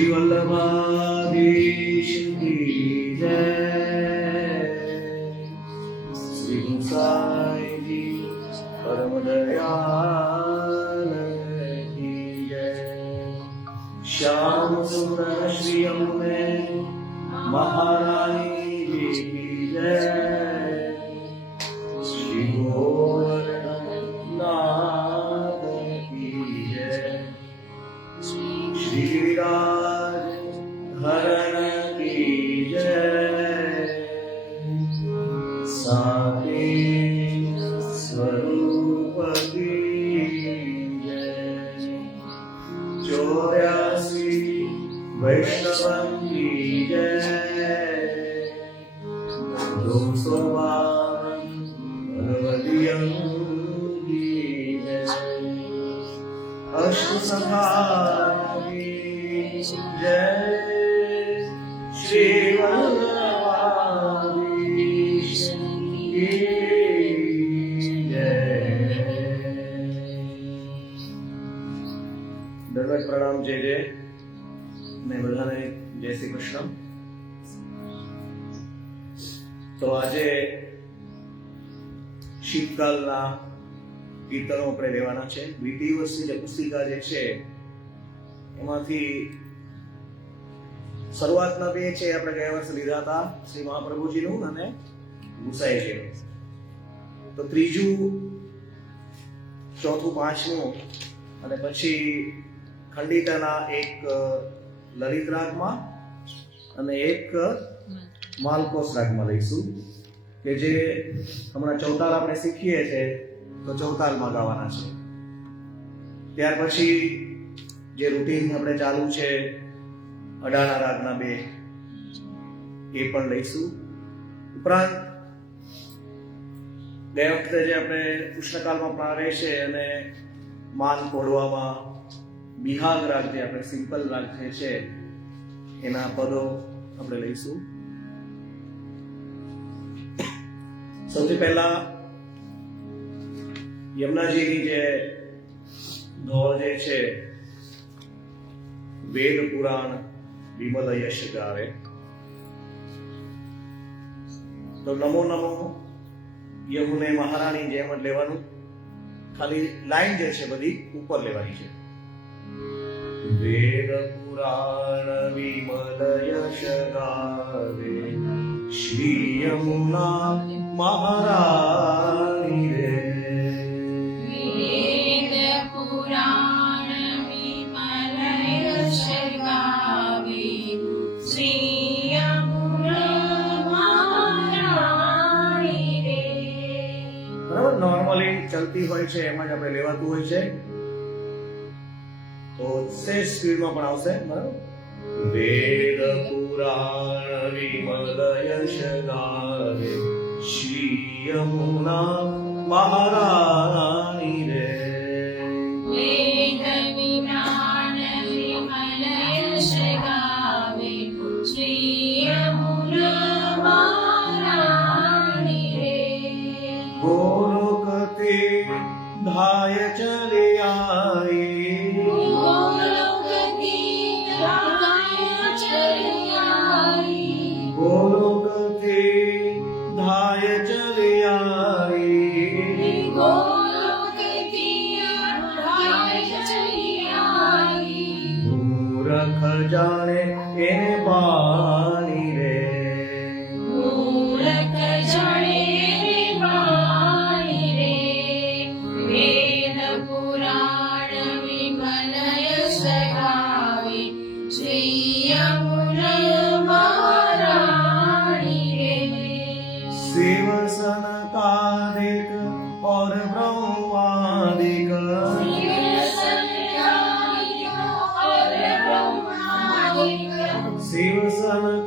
श्री वल्लभाधीश की जय। श्री गुसाई जी परम दयाल की जय। श्याम सुंदर श्री अम्बे महारानी जी की जय। श्री गोवर्धननाथ की जय। श्री गिरिराज धरण की जय। साके स्वरूप की जय। 84 वैष्णव की जय। 252 भगवतियों की जय। अष्टसखा जय। श्री वल्लभाधीश की जय। दंडवत प्रणाम जय जय। मैं बधाने जय श्री कृष्ण। तो આજે શીતકાલના કીર્તનો આપણે લેવાના છે. 2 દિવસની જે પુસ્તિકા જે છે એમાંથી શરૂઆતના 2 છે આપણે ગયા વર્ષે લીધા હતા, શ્રી મહાપ્રભુજીનું અને ગુસાઈજીનું. તો ત્રીજું, ચોથું, પાંચમું અને પછી ખંડિતાના એક લલિત રાગમાં અને એક માલકોસ રાગમાં લઈશું, કે જે હમણાં ચૌતાલ આપણે શીખીએ છીએ તો ચૌતાલમાં ગાવાના છે. ત્યાર પછી જે રૂટીન આપણે ચાલુ છે અડાણા રાગના 2 એ પણ લઈશું. ઉપરાંત ગયા વખતે જે આપણે કૃષ્ણકાલમાં પ્રાણે છે અને માન કોડવામાં બિહાગ રાગ જે આપણે સિમ્પલ રાગ જે છે એના પદો આપણે લઈશું. સૌથી પહેલા યમુનાજીની જે ધોળ જે છે વેદ પુરાણ વિમલ યશ ગાવે. તો નમો નમો યમુને મહારાણી જેમ જ લેવાનું, ખાલી લાઈન જે છે બધી ઉપર લેવાની છે. વેદ પુરાણ વિમલ યશ ગાવે શ્રી યમુના મહારાણી રે. વેદ પુરાણ વિમલ યશ ગાવે શ્રી યમુના મહારાણી રે. બરાબર, નોર્મલી ચલતી હોય છે એમાં જ આપણે લેવાતું હોય છે. તો સેજ સ્પીડમાં પણ આવશે. બરાબર. વેદ પુરાણ વિમલ યશ ગાવે શ્રી યમુના મહારાણી રે. વેદ પુરાણ વિમલ યશ ગાવે શ્રી યમુના મહારાણી રે. ગોલોકતે ધાય ચલે આઈ. गोलोकते धाय चले आई. मूर्ख जाने એને પાણી રે. મૂર્ખ જાણે પાણી રે. વેદ પુરાણ વિમલ યશ ગાવે શ્રી યમુના મહારાણી રે. शिव सनकादिक और ब्रह्मादिक शिव सनकादिक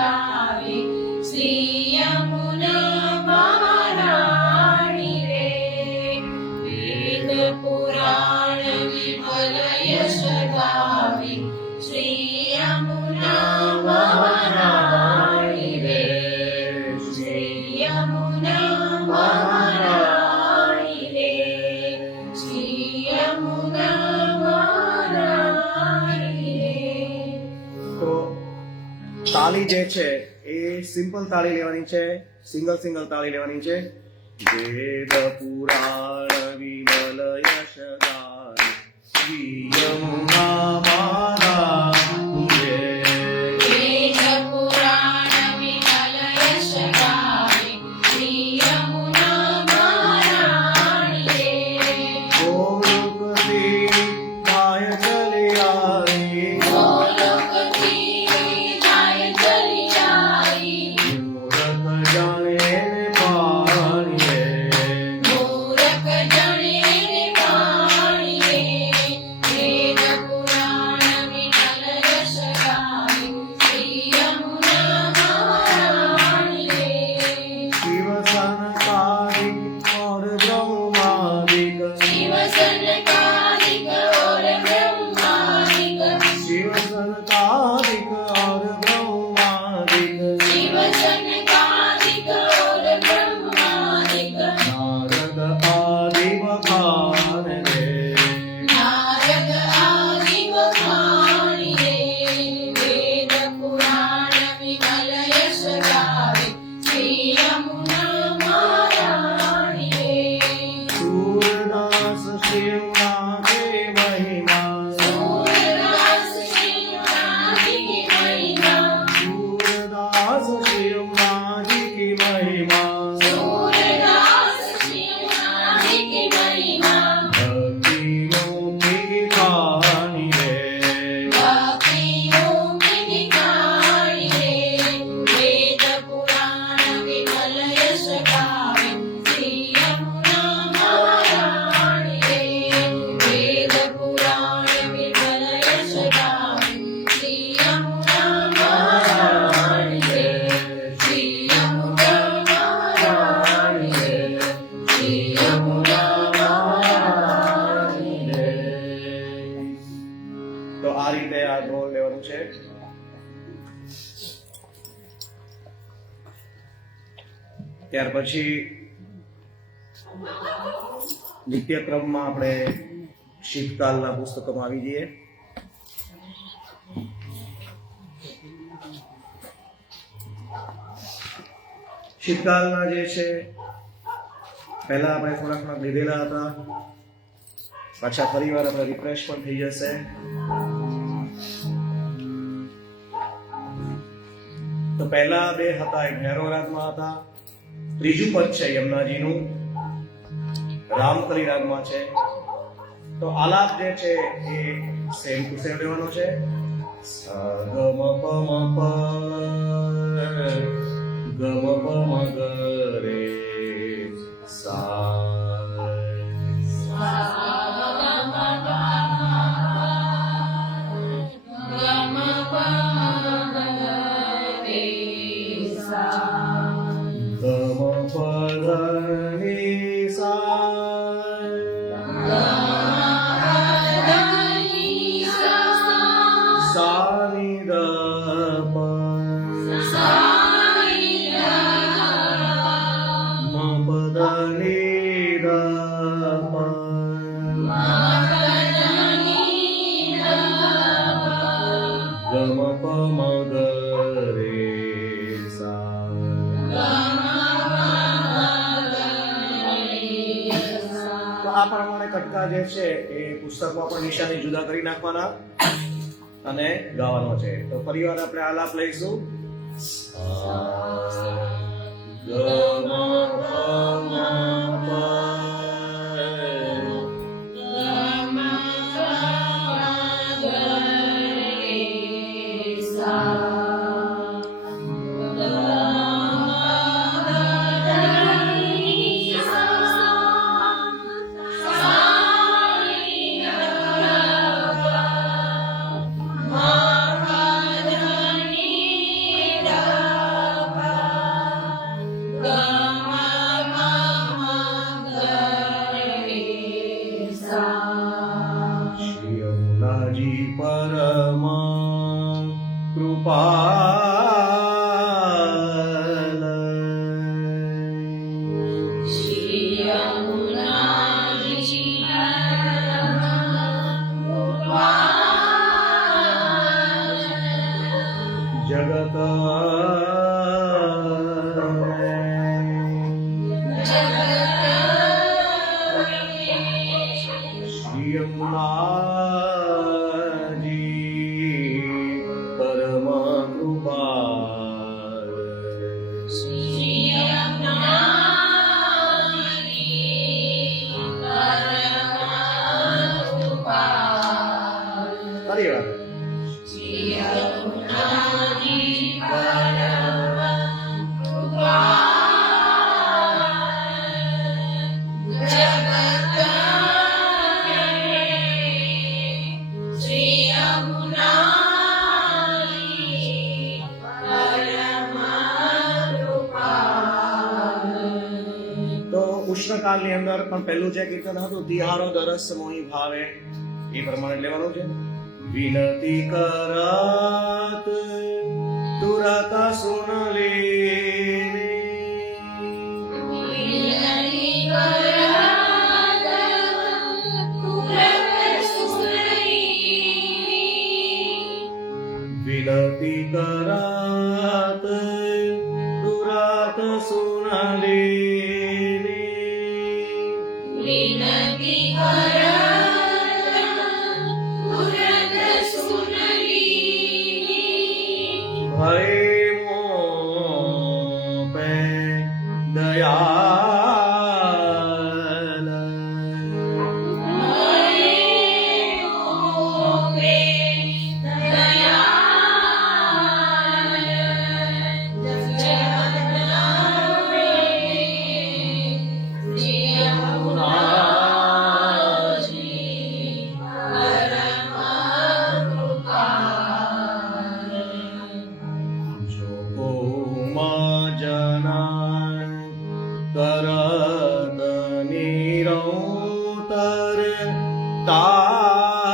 ગાવે શ્રી યમુના મહારાણી રે વેદ પુરાણ વિમલ યશ ગાવે શ્રી યમુના મહારાણી રે શ્રી યમુના મહારાણી રે શ્રી યમુના મહારાણી રે. તો તાળી જે છે એ સિમ્પલ તાળી લેવાની છે, સિંગલ તાળી લેવાની છે. વેદ પુરાણ વિમલ યશ ગાવે શ્રી યમુના મહારાણી રે વેદ પુરાણ વિમલ યશ ગાવે શ્રી યમુના મહારાણી રે ગોલોકથી ગાય ચલી આવી ગોલોકથી ગાય ચલી આવી મૂરખ જાણે ને પાણી રે મૂરખ જાણે ને પાણી રે વેદ પુરાણ વિમલ યશ ગાવે શ્રી યમુના મહારાણી રે શિવ સંકારિક और ब्रह्मादिक शिव सनकादिक और ब्रह्मादिक शिव संकारिक और ब्रह्मादिक शिव सनकादिक और ब्रह्मादिक नारद आदि वखान रे नारद आदि वखाणी रे वेद पुराण विमल यश गावे श्री यमुना महाराणी रे सूरदास शिवना के महिमा सूरदास शिवना की महिमा सूरदास शिवना की महिमा सूरदास शिवना की महिमा भक्ति मुक्ति की कहानी रे भक्ति मुक्ति की कहानी रे वेद पुराण विमल यश गावे श्री यमुना महाराणी रे वेद पुराण विमल यश गावे श्री यमुना महाराणी रे श्री यमुना महाराणी रे श्री यमुना महाराणी रे. તો આ રીતે આ ઢોલ લેવાનું છે. ત્યાર પછી નિત્યક્રમમાં આપણે શીતકાલના પુસ્તકોમાં આવી જઈએ. શીતકાલના જે છે પહેલા આપણે થોડાક લીધેલા હતા, પાછા ફરીવાર આપણે રિફ્રેશ પણ થઈ જશે. તો પહેલા બે હતા એ ભૈરવ રાગમાં હતા, ત્રીજું પદ છે યમુનાજીનું રામકલી રાગમાં છે. તો આલાપ જે છે એ સેમ ટુ સેમ લેવાનો છે. સા ગ મ પ મ પ ગ મ પ મ ગ રે સા આ પ્રમાણે કટકા જે છે એ પુસ્તકમાં પણ નિશાની જુદા કરી નાખવાના અને ગાવાનો છે. તો ફરીવાર આપણે આલાપ લઈશું. મહારાણી જગત યમુનાજી પરમ કૃપાળ ફરી વાર તો ઉષ્ણકાળની અંદર પણ પહેલું જે કીર્તન હતું તિહારો દરસ મોહી ભાવે એ પ્રમાણે લેવાનું છે. વિનતી કરાત તુરત સુન લે વિનતી કરાત તુરત સુન લે ભય મો પે દયાલ કરત નિરંતર તાપે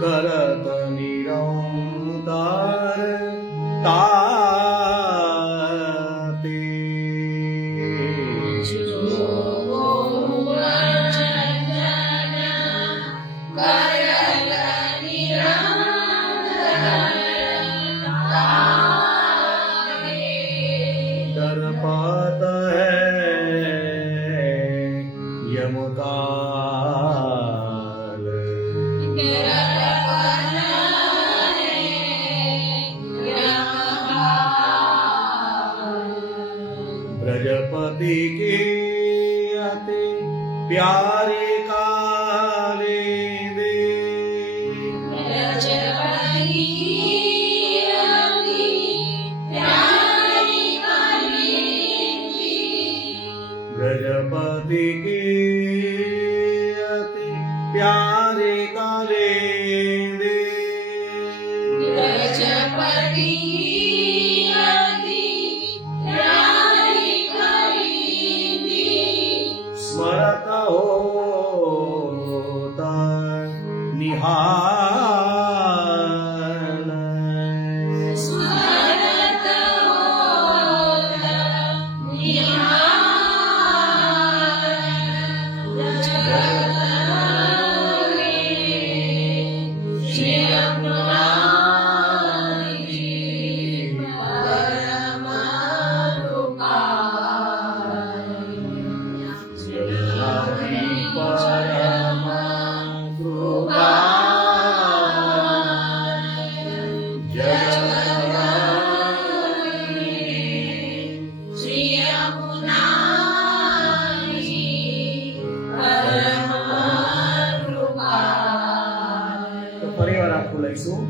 કરત નિરંતર તાતે दरपत है यमकाल ब्रजपति के अति प्यारे काले दे ब्रजपति के अति प्यारे काले दे स्मरत होता निहाल લઈશું.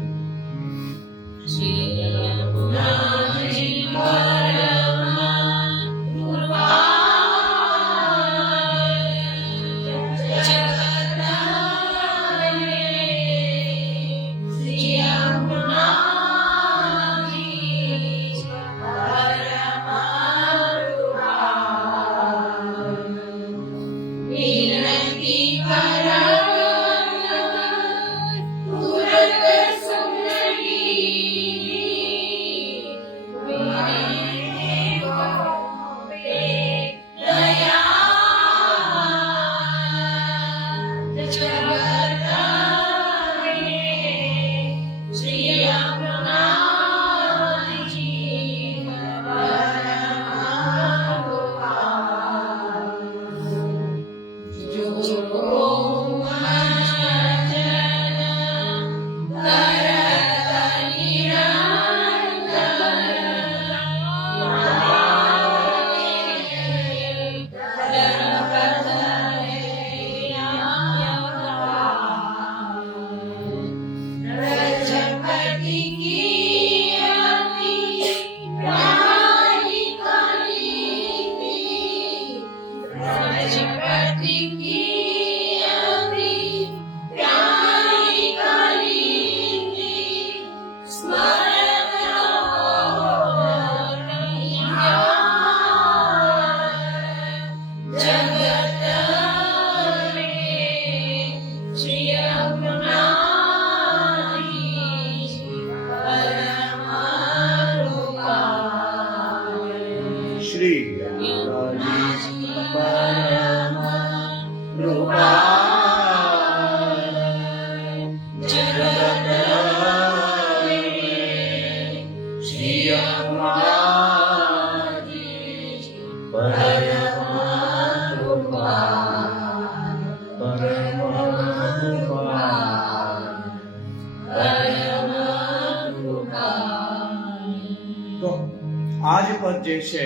પદ જે છે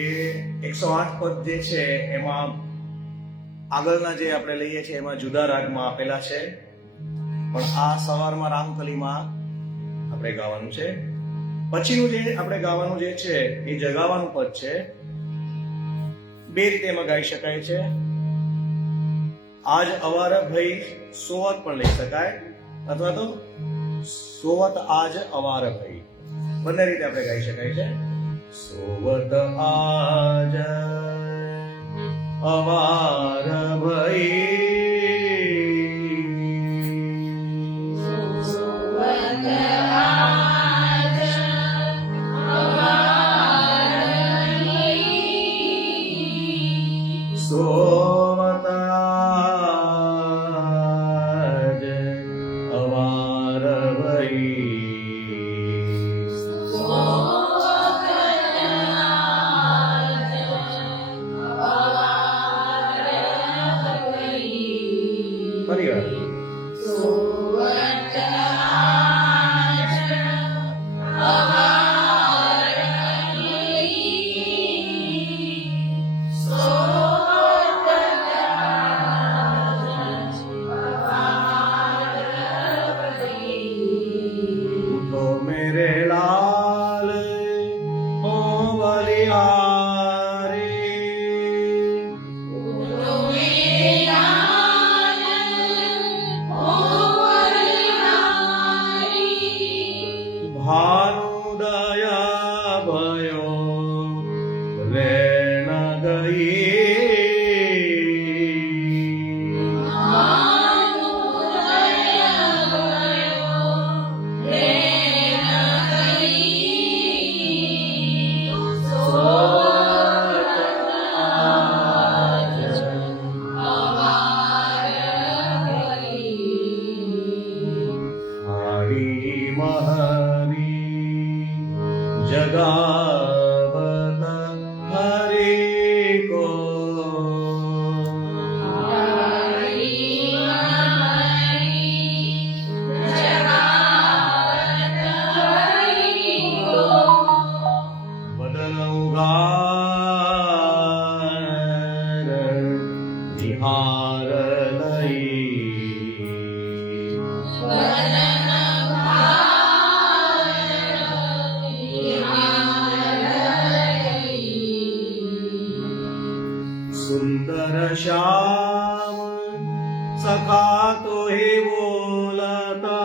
એ 108 પદ જે છે એમાં આગળના જે આપણે લઈએ છીએ એમાં જુદા રાગમાં આપેલા છે, પણ આ સવારમાં રામકલીમાં આપણે ગાવાનું છે. પછીનું જે આપણે ગાવાનું જે છે એ જગાવાનું પદ છે. બે રીતે એમાં ગાઈ શકાય છે. આજ અવાર ભઈ સોવત પણ લઈ શકાય, અથવા તો સોવત આજ અવાર ભઈ, બંને રીતે આપણે ગાઈ શકાય છે. સોવત આજ અવાર ભઈ, સોવત આજ અવાર ભઈ. ફરી વાર. तो मेरे लाल हो बलिहारी, भानुदया भयो रेण गई, हरि महरी जगावत हरि को, बदनऊ गार निहार लई, सुंदर श्याम सखा तो ही बोलता,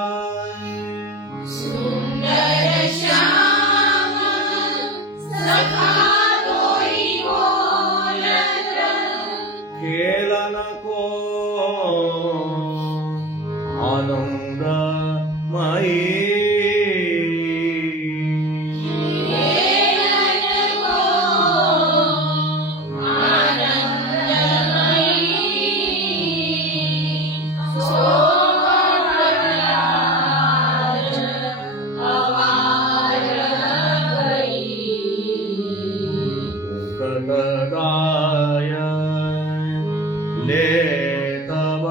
खेलन को आनंदमयी, गाय ले तब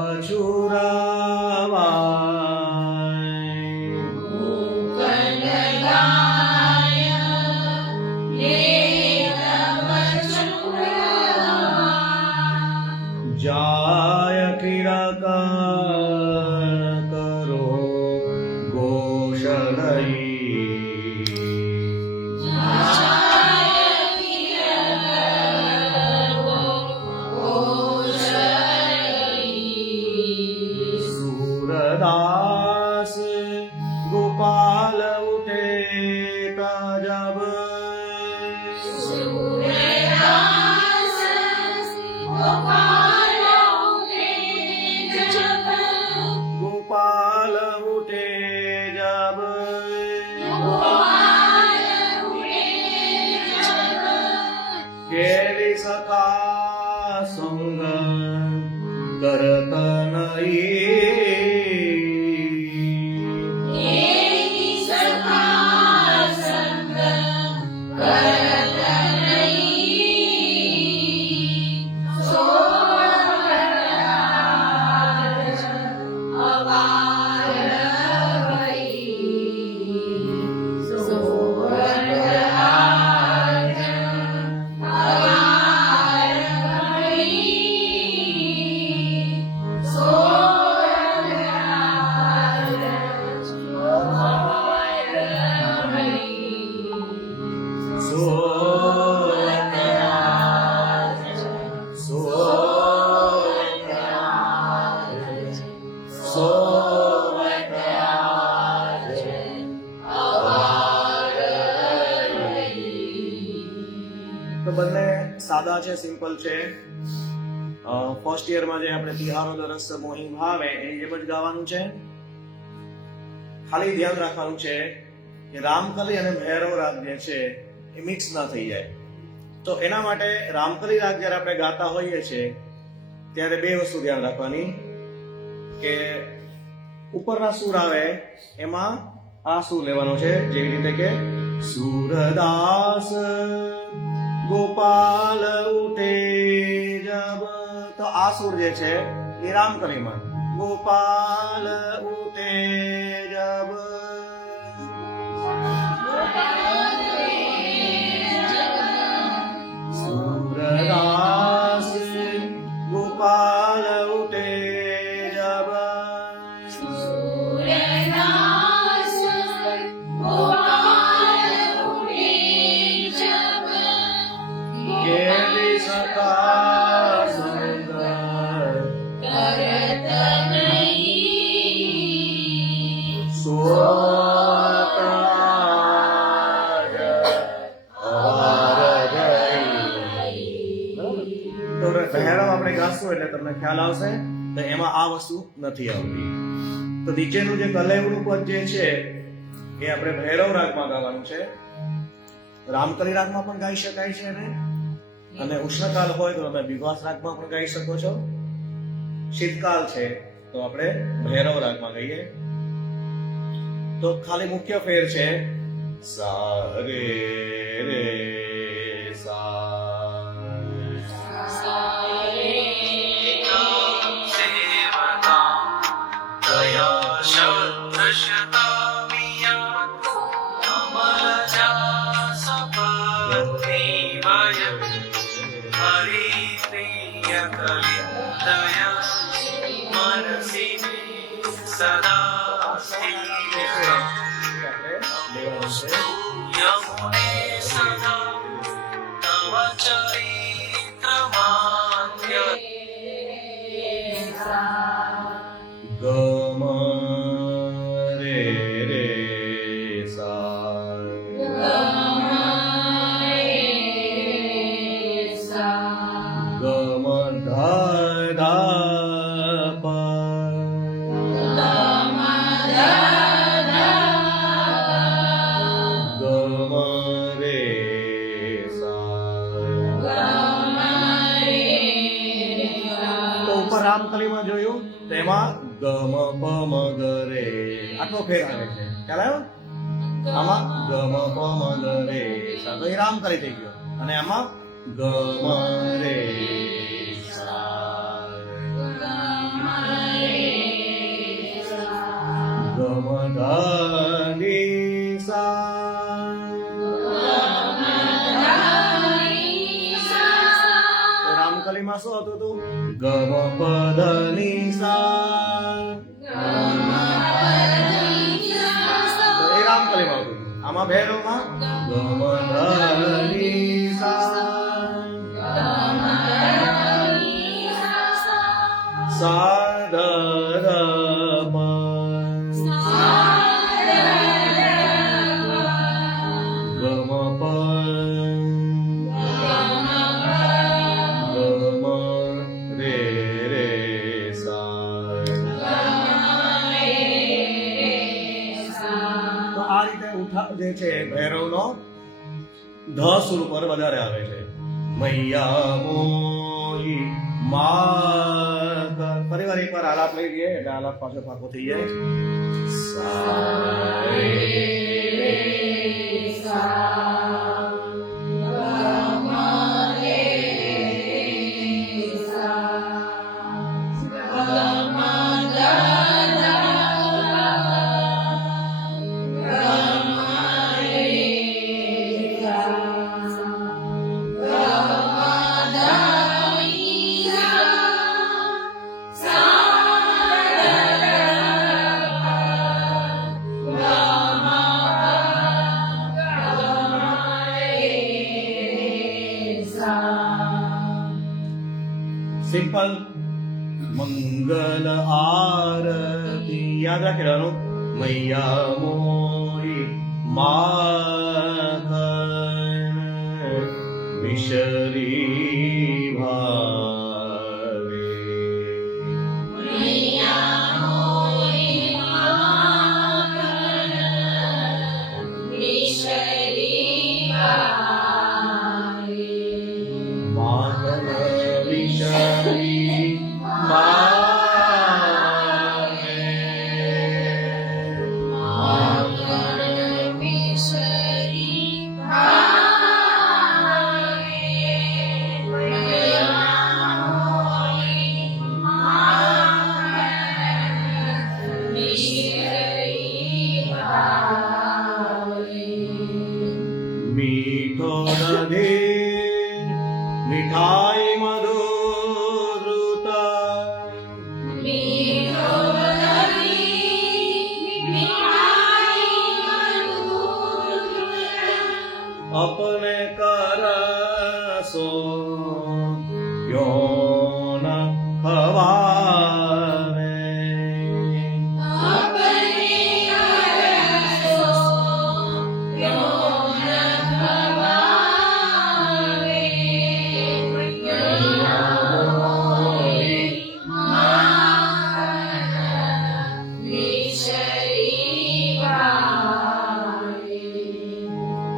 जाय किरका करो गोशलई, सूरदास गोपाल उठे जब, गोपाल उठे जब, केली सखा संग करत नहीं, બંને સાદા છે, સિમ્પલ છે. ફર્સ્ટ યરમાં જે આપણે તિહારો દરસ મોહી ભાવે એની જેમ જ ગાવાનું છે. ખાલી ધ્યાન રાખવાનું છે કે રામકલી અને ભૈરવ રાગ જે છે એ મિક્સ ના થઈ જાય. તો એના માટે રામકલી રાગ જ્યારે આપણે ગાતા હોઈએ છીએ ત્યારે બે વસ્તુ ધ્યાન રાખવાની કે ઉપરના સૂર આવે એમાં આ સૂર લેવાનો છે, જેવી રીતે કે સૂરદાસ ગોપાલ ઉઠે જબ, તો આ સૂર જે છે એ રામકલીમાં ગોપાલ ઉઠે જબ, સૂરદાસ ગોપાલ ઉઠે જબ, સૂરદાસ ગોપાલ ઉઠે જબ, કેલી સકા સુંદર કરત નહીં, સોતાજ અવાર ગઈ. તો ભૈરવ આપણે ગાશું એટલે તમને ખ્યાલ આવશે. તો એમાં આ વસ્તુ નથી આવતી. તો નીચેનું જે કલેવડું પદ જે છે એ આપણે ભૈરવ રાગમાં ગાવાનું છે. રામકલી રાગમાં પણ ગાઈ શકાય છે એને, અને ઉષ્ણકાલ હોય તો તમે વિભાસ રાગમાં પણ ગાઈ શકો છો. શીતકાલ છે તો આપણે ભૈરવ રાગમાં ગાઈએ. તો ખાલી મુખ્ય ફેર છે સા રે રે સા. ગમ રે રે સા. ગમ ધા ધા પા. ગમ રે સા. તો ઉપર રામકલીમાં જોયું તો એમાં ગમ પમ ગ રે આટલો ફેર આવે છે. ખ્યાલ આવ્યો? આમાં ગમ પમ ગ રે સા તો એ રામકલી થઈ ગયો, અને આમાં ગમ રે સા. ગમ ધા ની સા. તો રામકલીમાં શું હતું તું? ગમ પદ ની સા. તો એ રામકલીમાં હતું. આમાં ભૈરવમાં ગમ ધા ની સા. સા ધ ર મ. ગમ પ ગમ રે રે સા. તો આ રીતે ઉઠા જે છે ભૈરવનો ધ સુર પર વધારે આવે છે. મૈયા મોહી માત. ફરીવાર એકવાર આલાપ લઈ લઈએ એટલે આલાપ પાછો પાકો થઈ જાય. સા રે સિમ્પલ. મંગલ આરતી યાદ રાખી લેવાનું. મૈયા મોહી માખન મિશરી ભાવે માખણ મિશરી ભાવે મીઠો દધે મીઠાઈ મધુરતા अपने करसो योन खवावे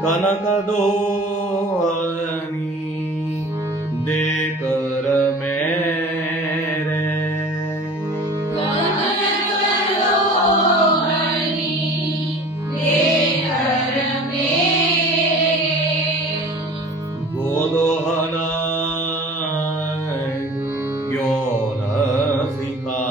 कनक दोनी देकर मेरे गोदोहना योन सिखावे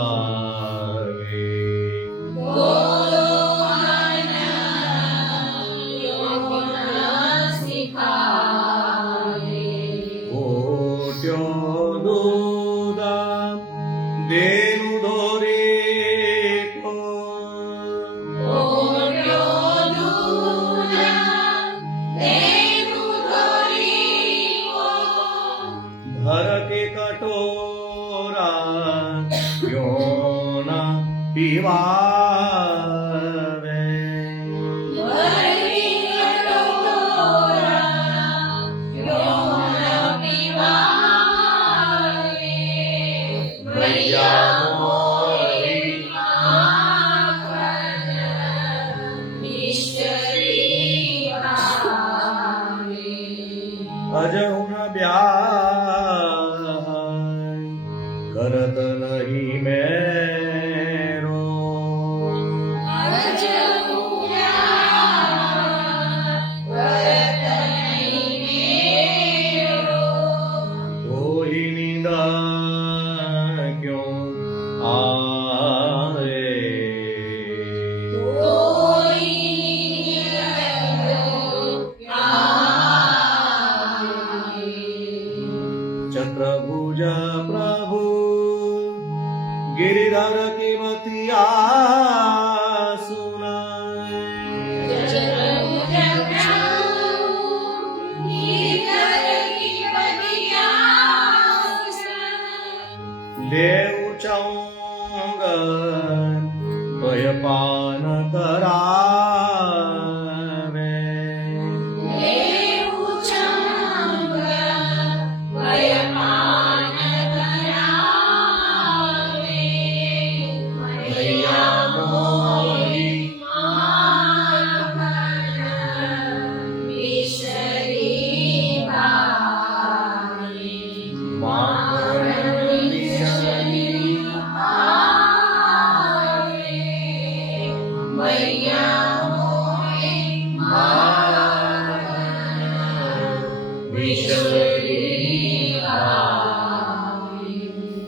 દેનું દોરે ભર કે કટોરા યોના પીવાવે અજહુન બ્યાહ કરત નહીં મેરો કોઈ નિંદા ક્યો આવે चतुर्भुज प्रभु गिरिधर की बतिया सुनाए देव चौंग पान करावे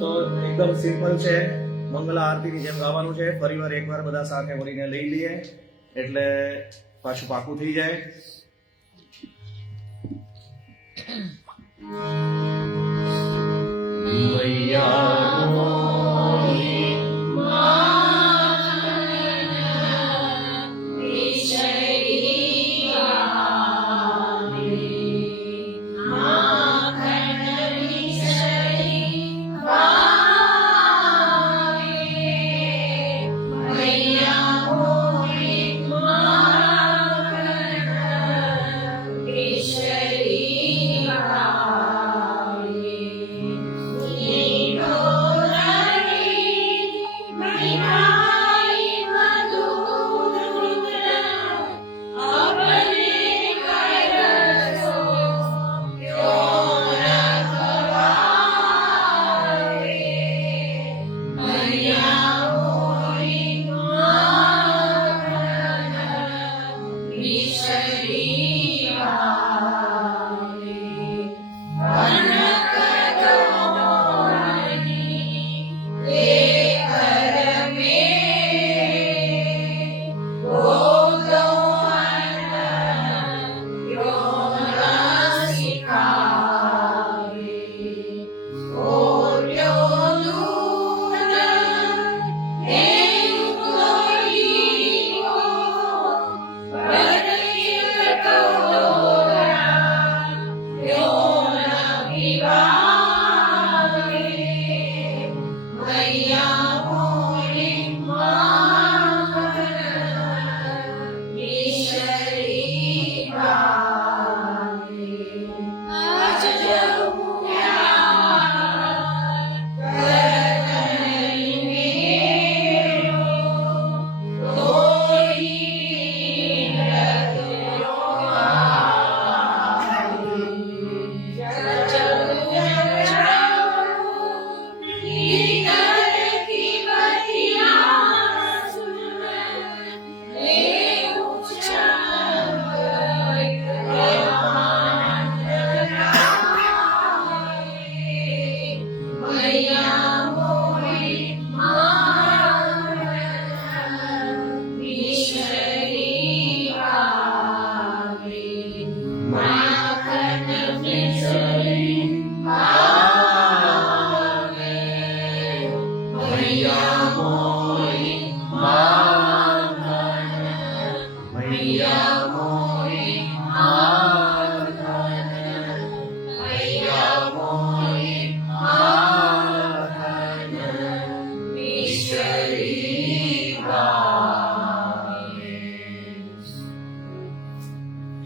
તો એકદમ સિમ્પલ છે. મંગલા આરતીની જેમ ગાવાનું છે. ફરીવાર એકવાર બધા સાથે મળીને લઈ લઈએ એટલે પાછું પાકું થઈ જાય. Shri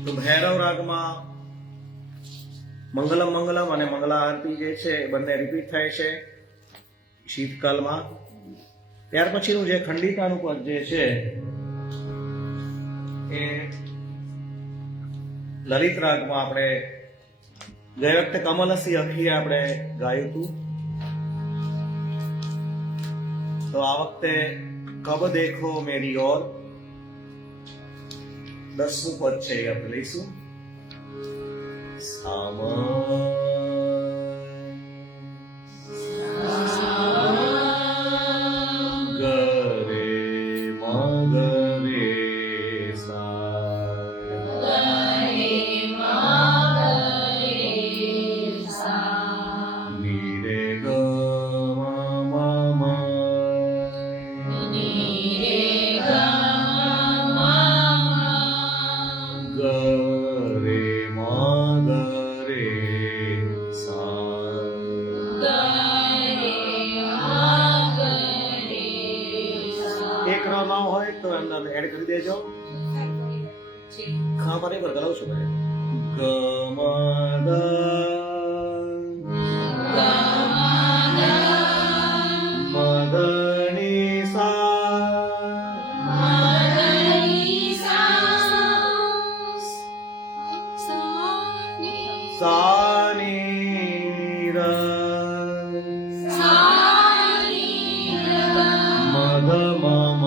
તો ભૈરવ રાગમાં મંગલમ મંગલમ અને મંગલા આરતી જે છે એ બંને રિપીટ થાય છે શીતકાલમાં. ત્યાર પછીનું જે ખંડિતાનું પદ જે છે એ લલિત રાગમાં આપણે ગઈ વખતે કમલસી અખીએ આપણે ગાયું હતું, તો આ વખતે કબ દેખો મેરી ઓર 10મું પદ છે એ આપણે લઈશું. એક ર ના હોય તો એમને એડ કરી દેજો. ખા પર એક વાર ગલાવ છું ભાઈ. ગ મ દ મ દ ની સા સા ની ર મ દ મ મ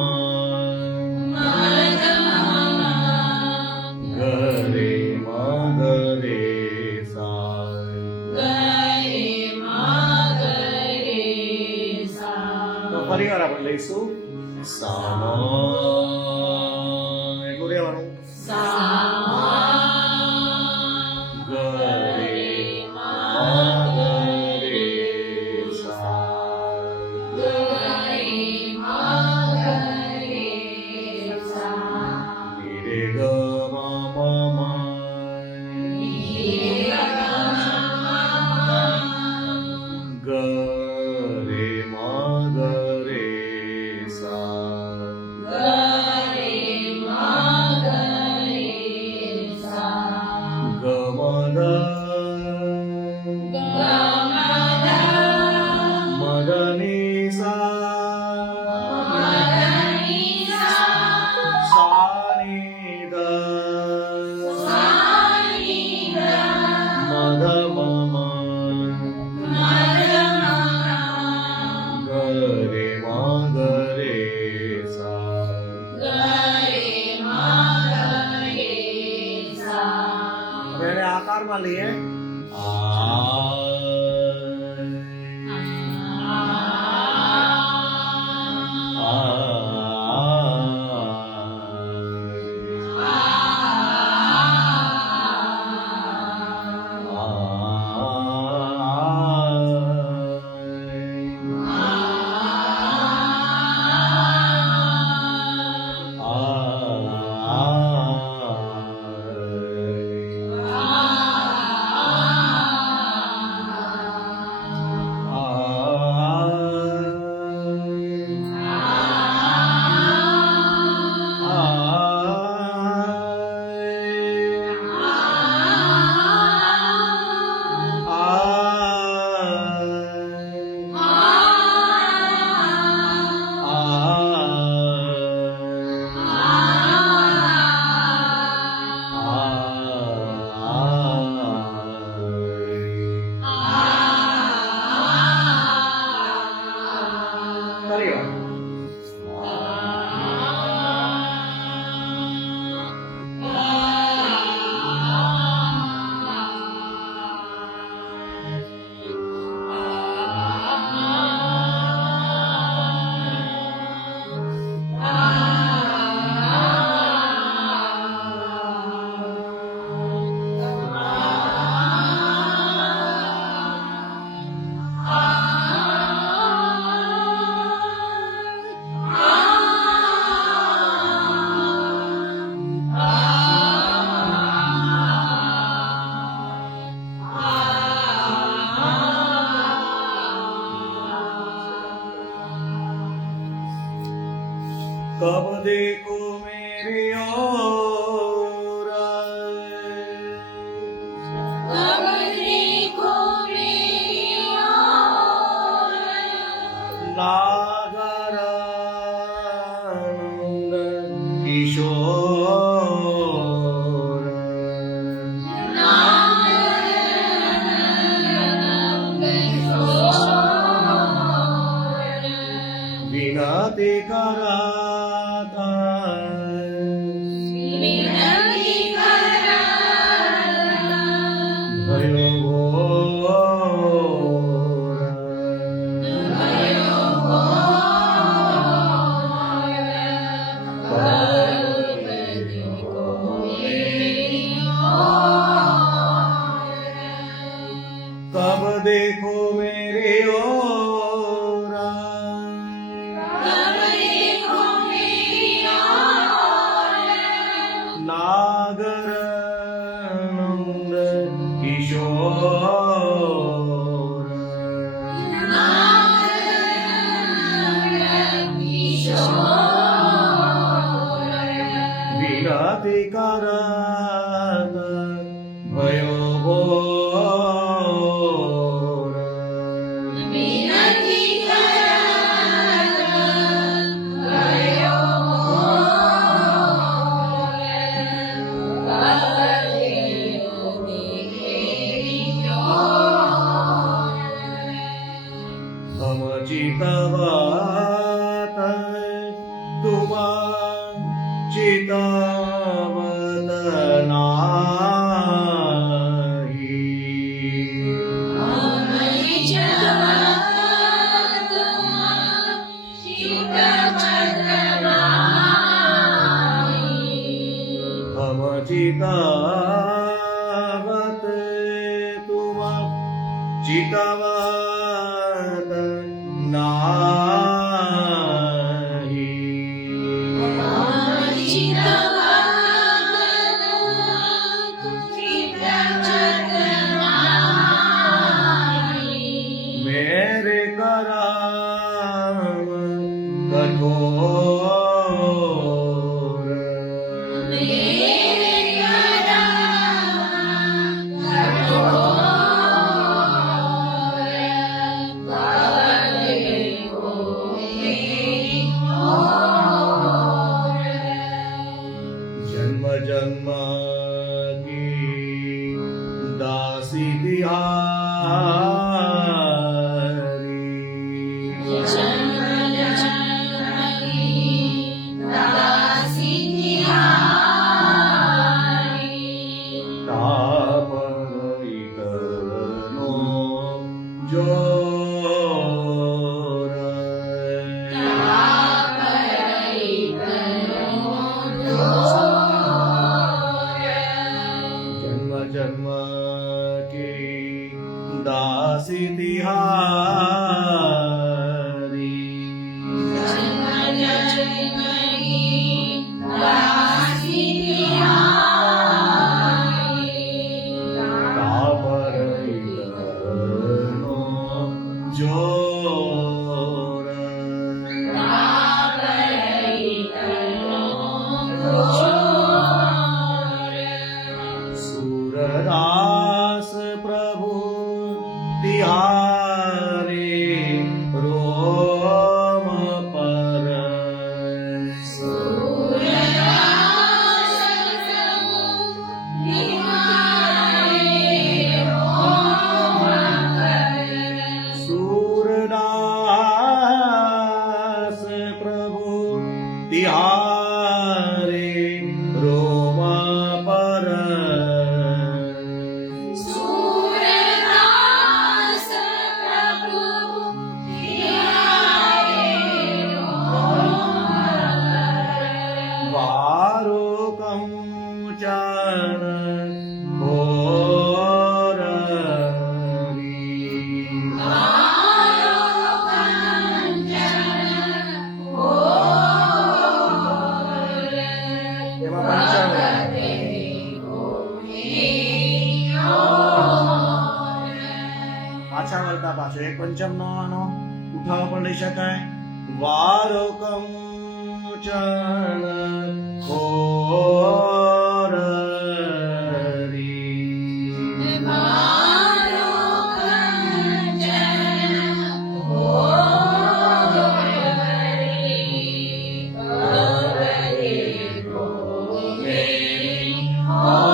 ગ રે મ ગ રે સા. તો ફરી વાર આપણે લઈશું. સા એટલું રહેવાનું. ગ રે મ ગ રે સા. ની રે ગ મ મ મ ગ રે મ ગ રે સા. कब देखो मेरी ओर कब देखो मेरी ओर नागरानंद किशोर नागरानंद किशोर विनती कराता विनती कराता भयो घोर भयो घोर कब देखो मेरी ओर कब देखो मेरे ओर कब देखो मेरी ओर नागरानंद किशोर नागरानंद किशोर विनती करात भयो घोर विनती कराता भयो घोर कब देखो मेरी ओर हम चितवत तुम चितवत नाही हम चितवत नाही हम चितवत तुम चितवत नाही मेरे कराम कठोर जन्म जन्म की दासी बिहारी तापन इतनो जोर जन्म जन्म की दासी तिहारी तापर इतनो जोर सूरदास प्रभु तिहारे रोम पर सूरदास प्रभु तिहारे रोम पर वारो कंचन घोररी પાછા વળતા પાછો એક પંચમ નો આનો ઉઠાવો પણ લઈ શકાય વારો કંચન ખોરરી મારો કંચન હોરી, ભવરે ગોવિંદ હોરી.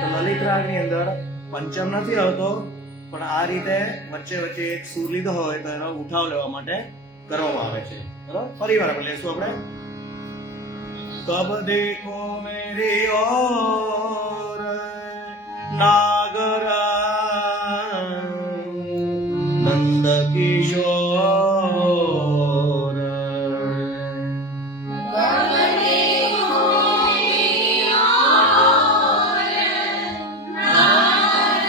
તો લલિત રાગની અંદર પંચમ નથી આવતો, પણ આ રીતે વચ્ચે વચ્ચે એક સૂર લીધો હોય તો એનો ઉઠાવ લેવા માટે કરવામાં આવે છે. બરાબર, ફરી વાર આપણે લેશું આપણે. કબ દેખો મેરી ઓર નાગરા નંદ કિશોર ભવરે ગોવિંદ હોરી, નારદ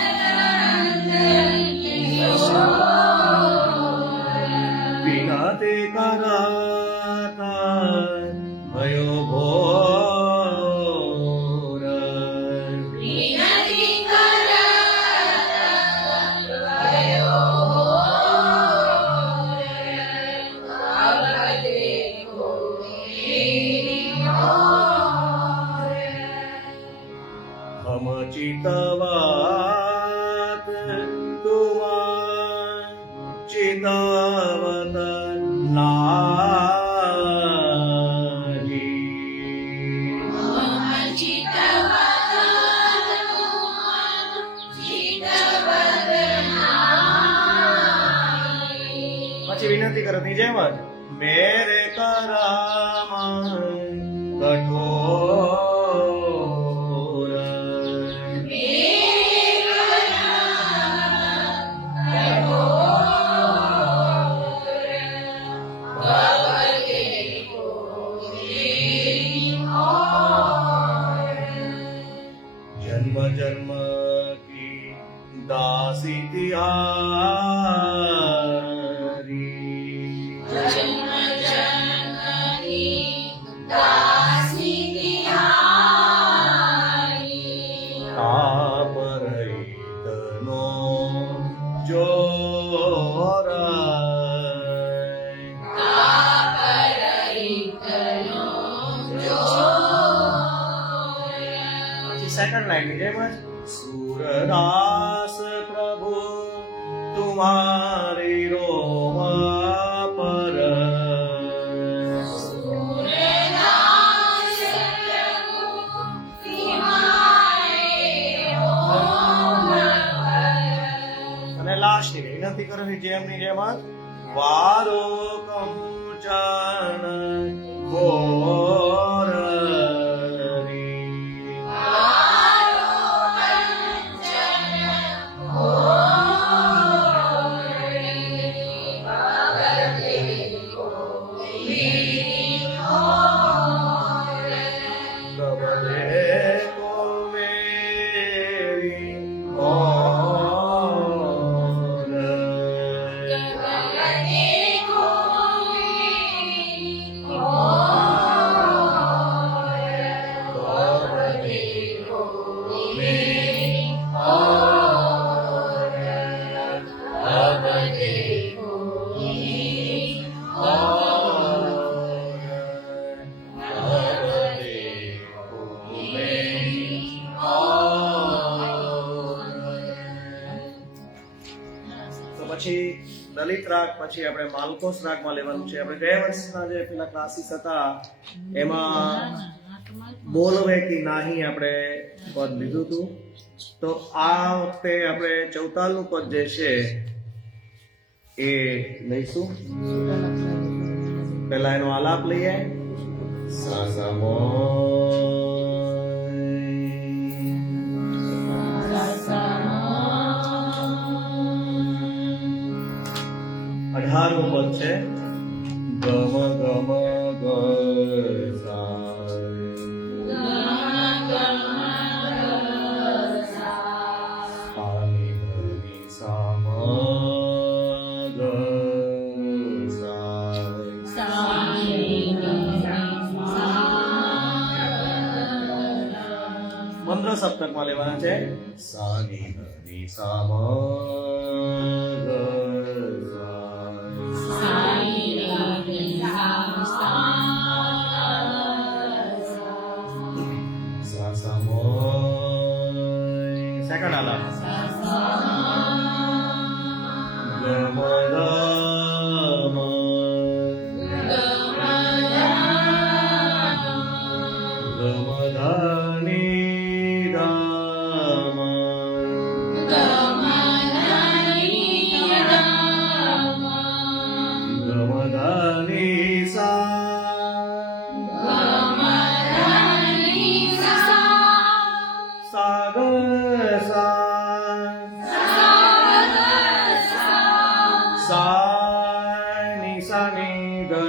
કિશોર. વિનતે કરાતા ભયો ભોર વિનતી કરત ભયો ભવરે ગોવિંદ હોરી. હમ ચિતવાત તુમા ચિતવત નાજી. પછી વિનંતી કરે ની જેમ જ મેરે કરામ કઠોર जन्म जन्म की दासी तिहारी आप रहितनो जोरा. सेकंड लाइन ની જેમ જ सूरदास प्रभु तुम्हारी रोमा पर અને લાસ્ટ ની વિનંતી કરવાની જેમની જેમ જ વારો કંચન ગોરરી. कब देखो मेरी ओर પછી દલિત રાગ પછી આપણે માલકોસ રાગમાં લેવાનું છે. આપણે ગયા વર્ષના જે પેલા ક્લાસીસ હતા એમાં બોલવે કે નાહી આપણે પદ લીધું હતું. તો આ વખતે આપણે ચૌતાલનું પદ જે છે એ લઈશું. પહેલા એનો આલાપ લઈએ. સાસામો 18મું પદ છે ગમ ગમ ગ સાની ધની સામ ગ મંત્ર સપ્તકમાં લેવાના છે. સાની ધની સામ ગ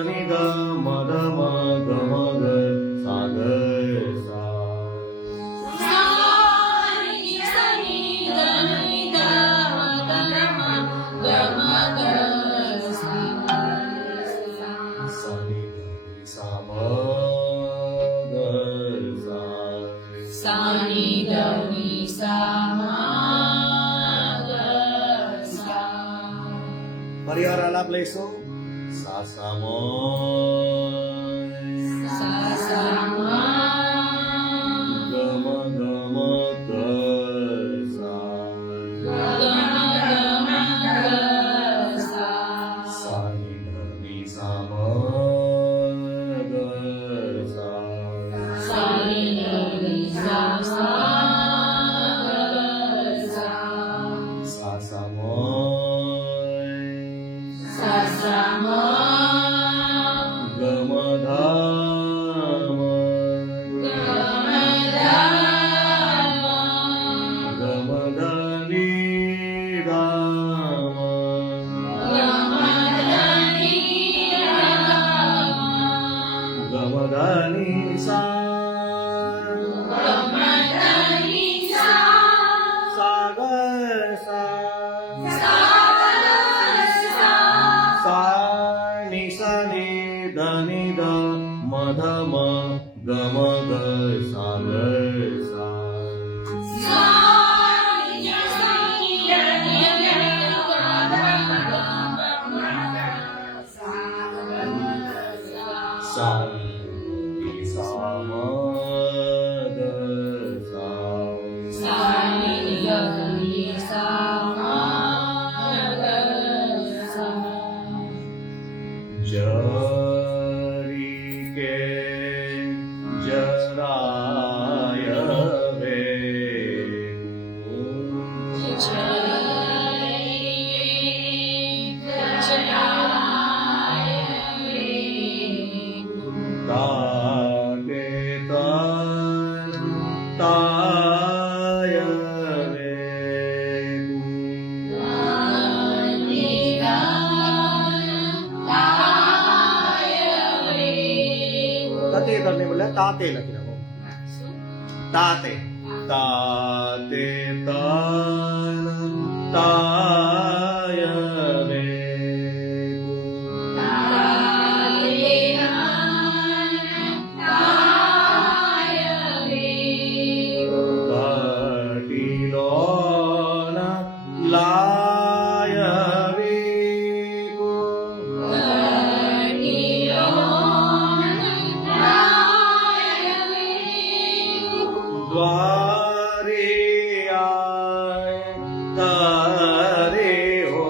ni da ma da ma ga ma ga sa ga sa. sa ni sa ni da ni da ma ga ma ga ma ga sa Sa ni da ni sa ma ga sa. sa ni da ni sa ma ga sa. પરિવાર આલાપ લઈશું. સા સા મો sa sa ma ગ મ ગ મ ગ સા. ga ma ga sa. સા ની ધ ની સા મ ગ સા. sa ni da ni sa ma ga sa. સા સા મો sa sa ma ગ મ ધા મ ga ma da ma ગ મ ધ ની ધા મ ga ma da ni da ma ગ મ ધા ની સા. ga ma da ni sa. સા ગ સા. sa sa સા ની સા ની ધ ની ધ મ ધ મ ગ મ ગ સા ગ સા. sa ni sa ni da ni da ga ma ga ma ga sa સા ની સા મ ગ સા. sa ni da ni sa ma ga sa. જરી કે જરાય તાકે તન તાય તતે તને બોલે તાતે લખી નાખો. તાતે તાતે તન તાય વે કટીલોન લાય વીકુ દ્વારે આય તારે હો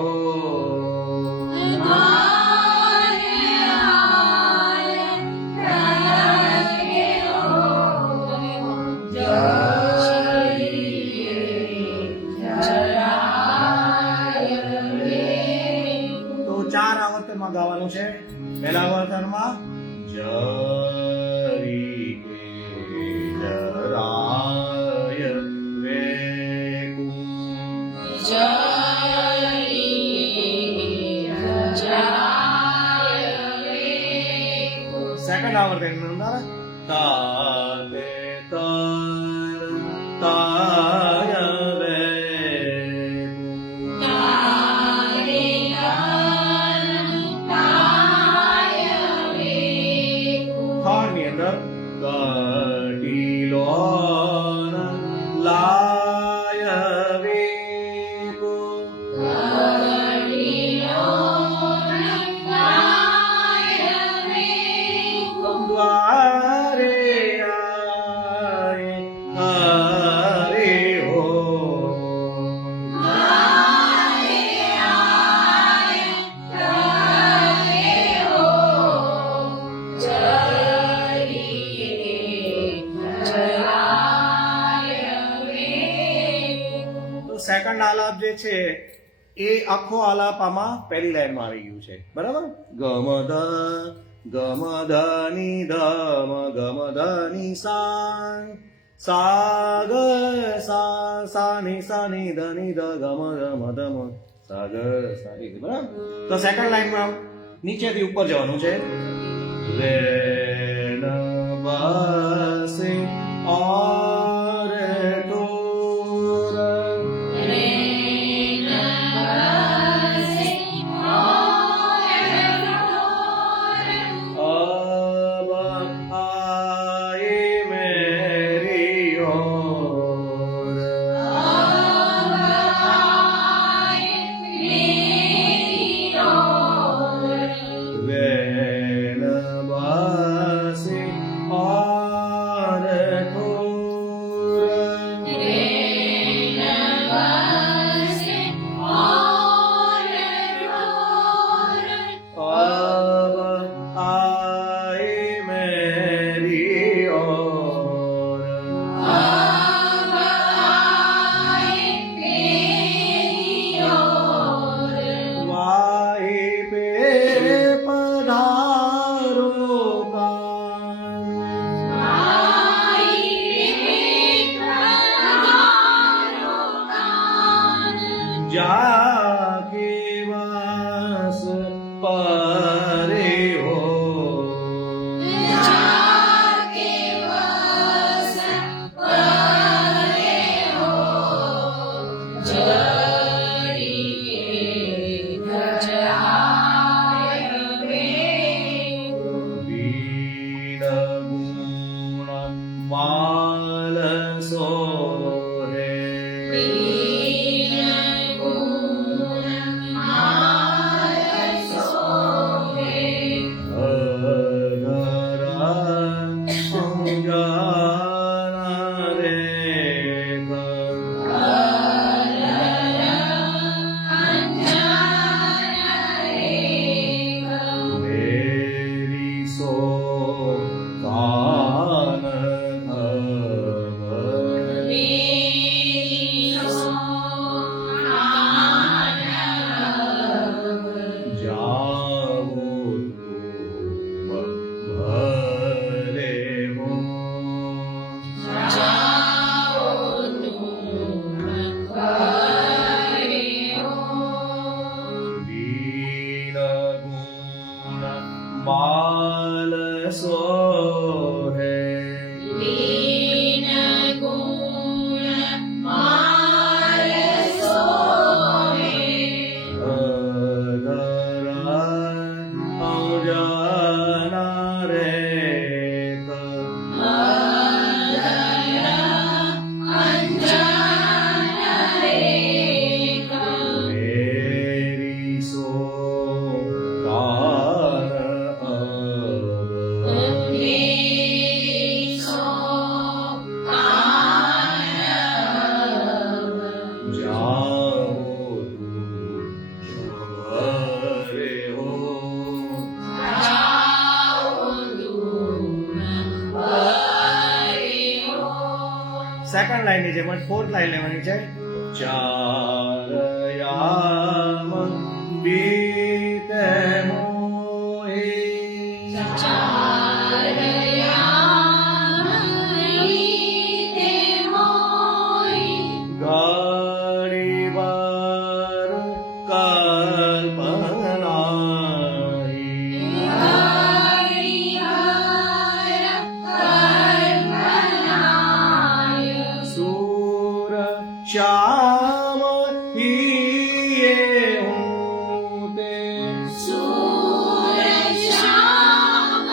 તો ચાર આવર્તનમાં ગાવાનું છે. પહેલા આવર્તનમાં જરી કે જરાય વેકુ. સેકન્ડ આવર્તન અંદર તાતે તન તાય વેકુ. થર્ડ ની અંદર કટીલોન લાય વેકુ. દ્વારે આય તારે હો તો સેકન્ડ આલાપ જે છે એ આખો આલાપ આમાં પહેલી લાઈનમાં આવી ગયું છે. બરાબર. ગમ ધ ગમ ધ ની ધ મ ગમ ધ ની સા સા ગ સા સા ની સા ની ધ ની ધ ગમ ધ મ ધ મ સા ગ સા. બરાબર. તો સેકન્ડ લાઈનમાં નીચેથી ઉપર જવાનું છે. વેણ વાસે ઓર ટોર अब आए मेरी ओर. वेण वासे और ठोर अब आए मेरी ओर. वाही पे पधारो कान. जाके वास परे हो. वीण गुण माल सोहे. अगरा अंगारा रे मेरी सो कान खबर. जाओ तुम भले हो. वीण गुण माल सोहे. अगरा अंजाना रे मेरी सो कान अब. जाओ तुम भले हो. સેકન્ડ લાઈનની જેમ ફોર્થ લાઈન લેવાની છે. ચાર યામ બીતે મોહી. ઘડી વાર કલ્પનાઈ. સુર શ્યામ હિયે હું તે. सूर श्याम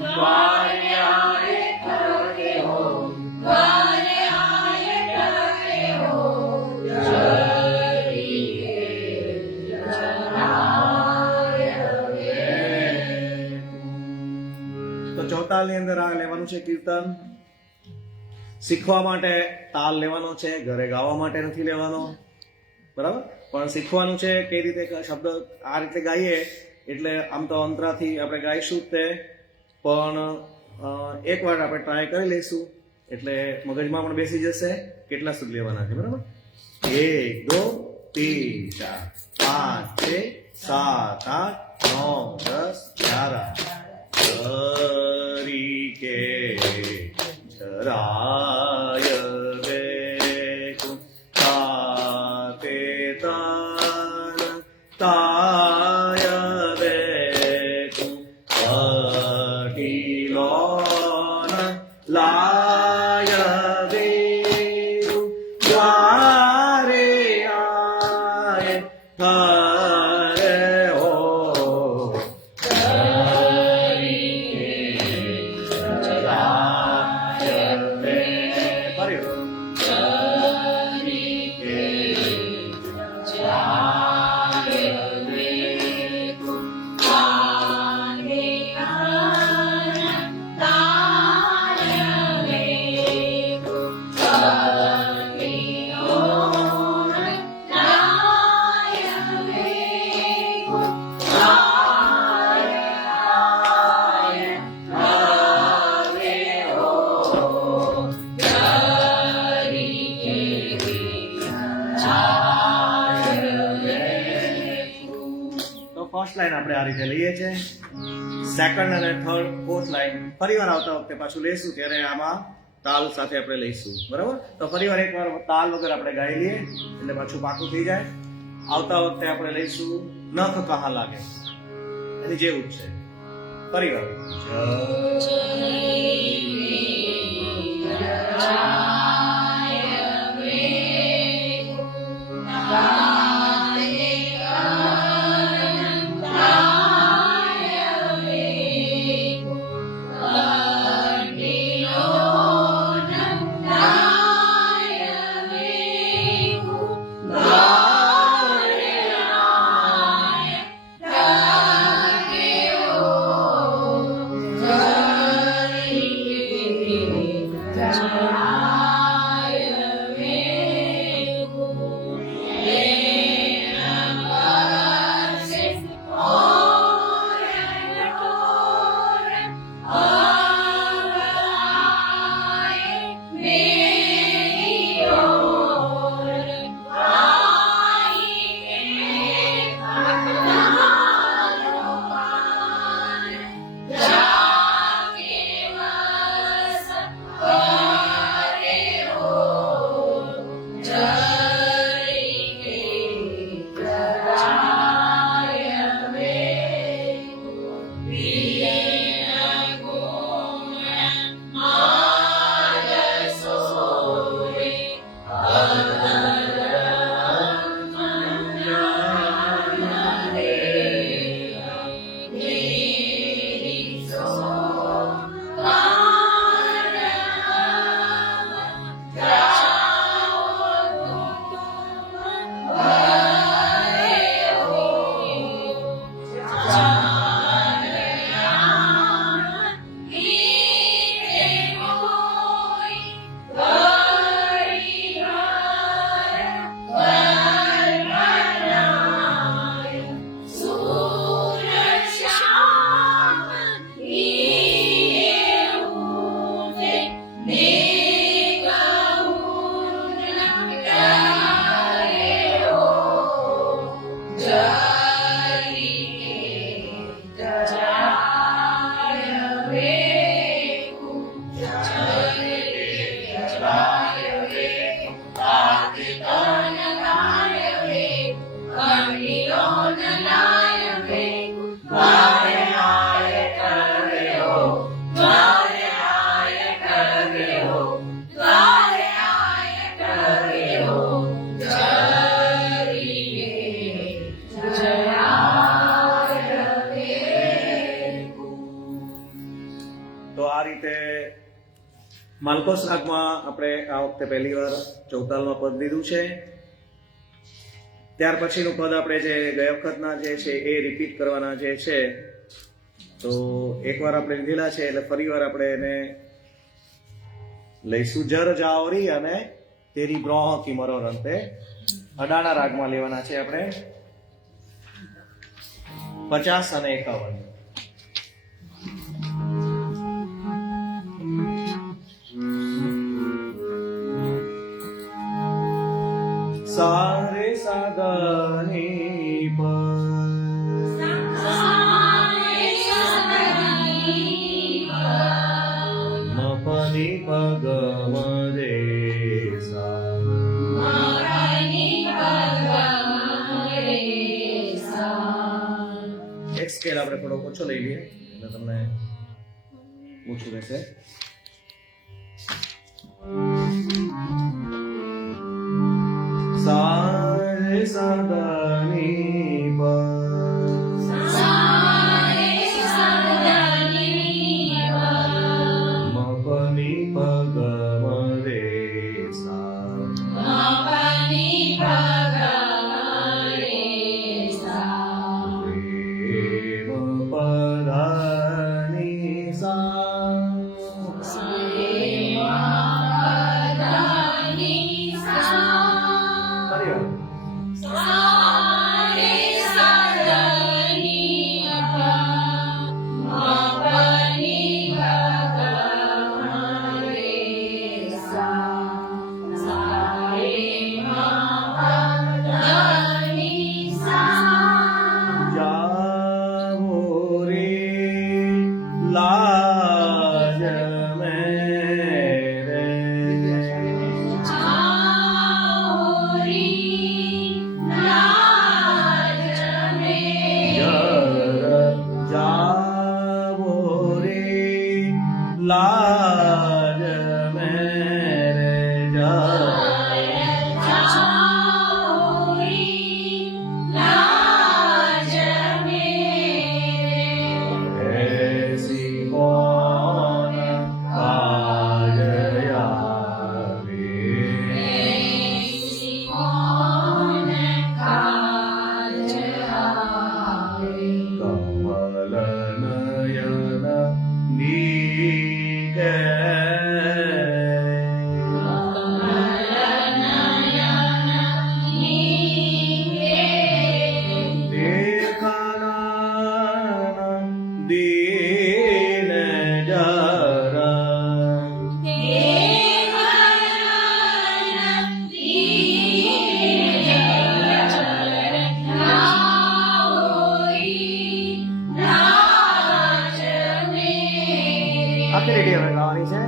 द्वारे आए ठहरे हो, द्वारे आए ठहरे हो, चरिए जराय તો ચોતાલની અંદર આ લેવાનું છે કીર્તન. શીખવા માટે તાલ લેવાનો છે, ઘરે ગાવા માટે નથી લેવાનો, બરાબર? પણ શીખવાનું છે કઈ રીતે શબ્દ આ રીતે ગાઈએ. એટલે આમ તો અંતરાથી આપણે ગાઈશું જ તે, પણ એકવાર આપણે ટ્રાય કરી લઈશું એટલે મગજમાં પણ બેસી જશે કેટલા સુધ લેવાના છે, બરાબર? 1 2 3 4 5 6 7 8 9 10 11 ચરાય વેકું તાતે તાન તાય વેકું અટીલોન લાય વેકું દ્વારે આય હરે હો ફર્સ્ટ લાઈન આપણે આ રીતે લઈએ છીએ. સેકન્ડ અને થર્ડ ફોર્થ લાઈન ફરીવાર આવતા વખતે પાછું લઈશું ત્યારે આમાં તાલ સાથે આપણે લઈશું, બરાબર? તો ફરીવાર એકવાર તાલ વગર આપણે ગાઈ લઈએ એટલે પાછું પાકું થઈ જાય. આવતા વખતે આપણે લઈશું નખ કહા લાગે, એની જેવું જ છે. ફરીવાર Yeah. તો આ રીતે માલકોસ રાગમાં આપણે આ વખતે પહેલી વાર ચૌતાલમાં પદ લીધું છે. ત્યાર પછીનું પદ આપણે જે ગયા વખતના જે છે એ રિપીટ કરવાના જે છે, તો એકવાર આપણે લીધેલા છે એટલે ફરી વાર આપણે એને લઈશું. જર જાવરી અને તેરી બ્રોહ કી મરોર અંતે અડાણા રાગમાં લેવાના છે આપણે 50 અને 51. સારે સાદાની પર મપની પગમ રે એક સ્કેલ આપણે થોડો ઓછો લઈ લઈએ એટલે તમને ઓછું રહેશે. સારે સાદાની મપની પગમ રે પદાની લાજ મેરે જાવો રે લાજ મેરે આખી રેડી હવે ગાવાની છે.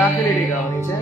આખરી રેડી ગાવાની છે.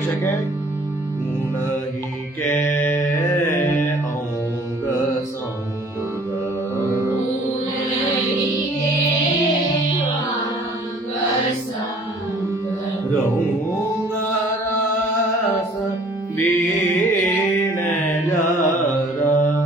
લઈ શકે નહીં કે અંગ સંગ રહું રસ બીને જરા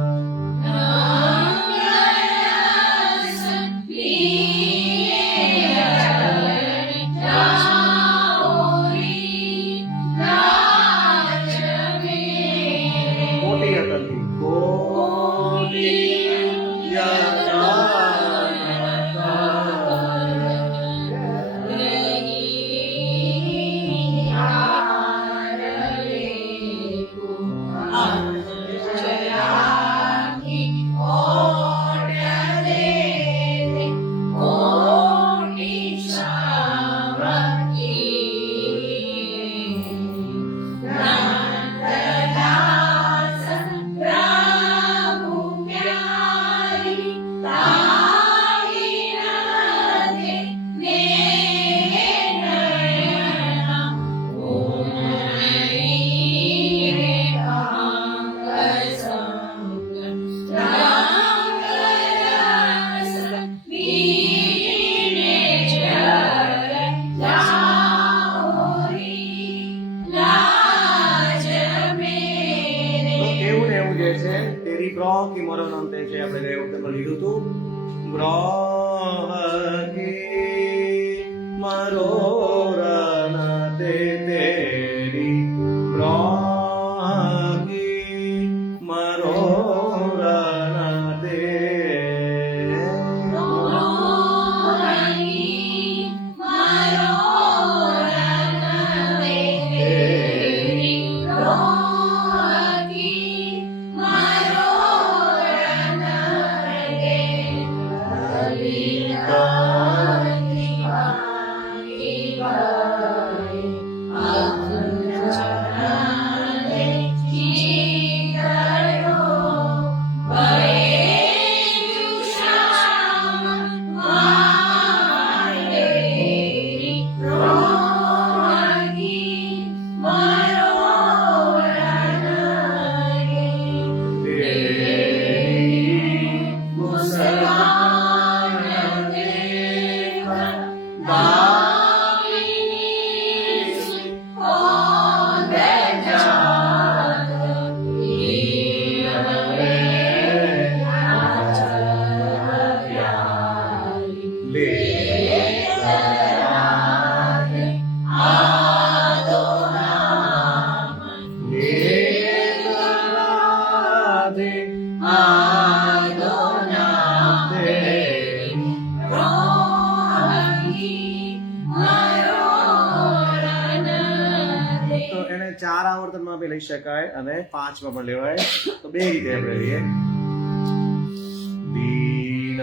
કોટી અટલથી કોટી તેરી ગ્રહ કી મરણ અંતે છે આપણે ગયા વખતે લીધું હતું ગ્રહ કી મરોરણ તે તેરી ગ્રહ કી મરોરણ તે ચાર આવર્તનમાં બી લઈ શકાય અને 5 માં પણ લેવાય તો બે રીતે આપણે લઈએ દીન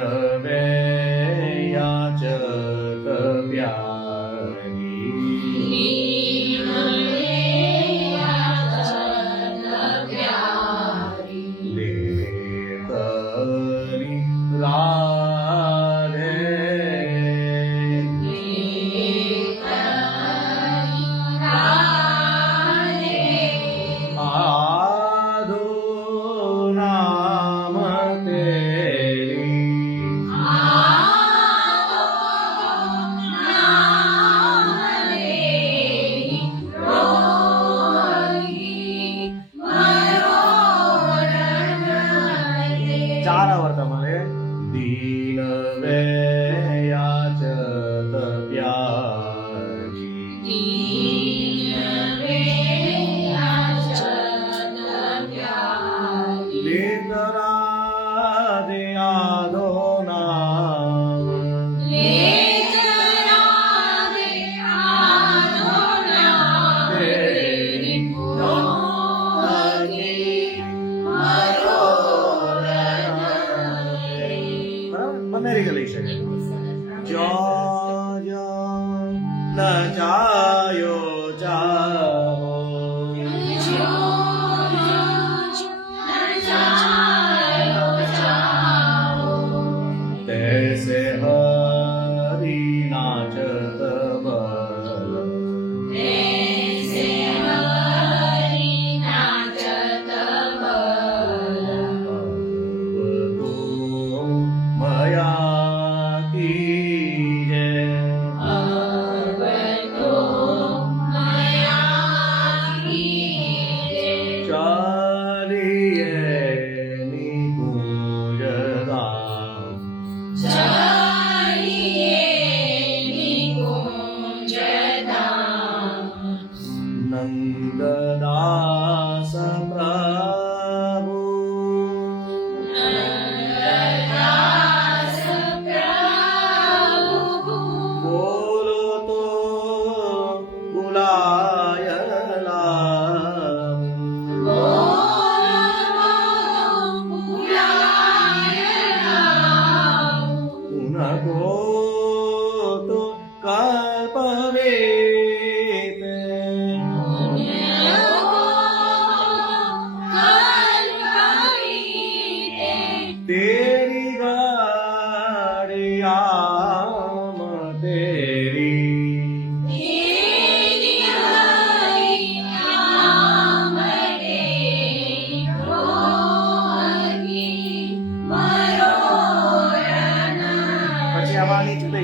વેયાચત ચાર આવર્તમાં દીન વેયાચત લેતરાદે આદોના અમેરિકા લઈ શકે જો જો ન જાયો જાઓ તૈસે હરી નાચત બલ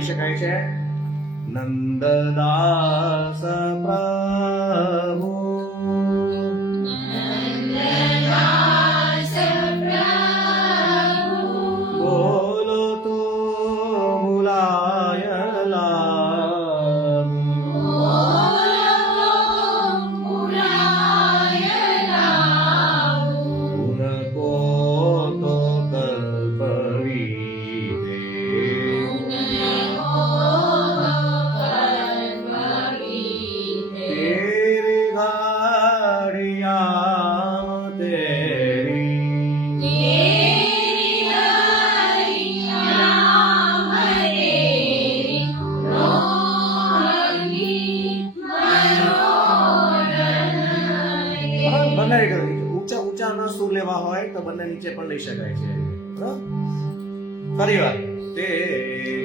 શકાય છે નંદદાસ પ્રભુ નંદદાસ પ્રભુ બોલો તો મુલાય લાગુ ઉनको તો કલ્પવીતે તેરી ઘડિયા તેરી બંને રીતે ઊંચા ઊંચા ન સુર લેવા હોય તો બંને નીચે પણ લઈ શકાય છે બરાબર ફરી વાર તેરી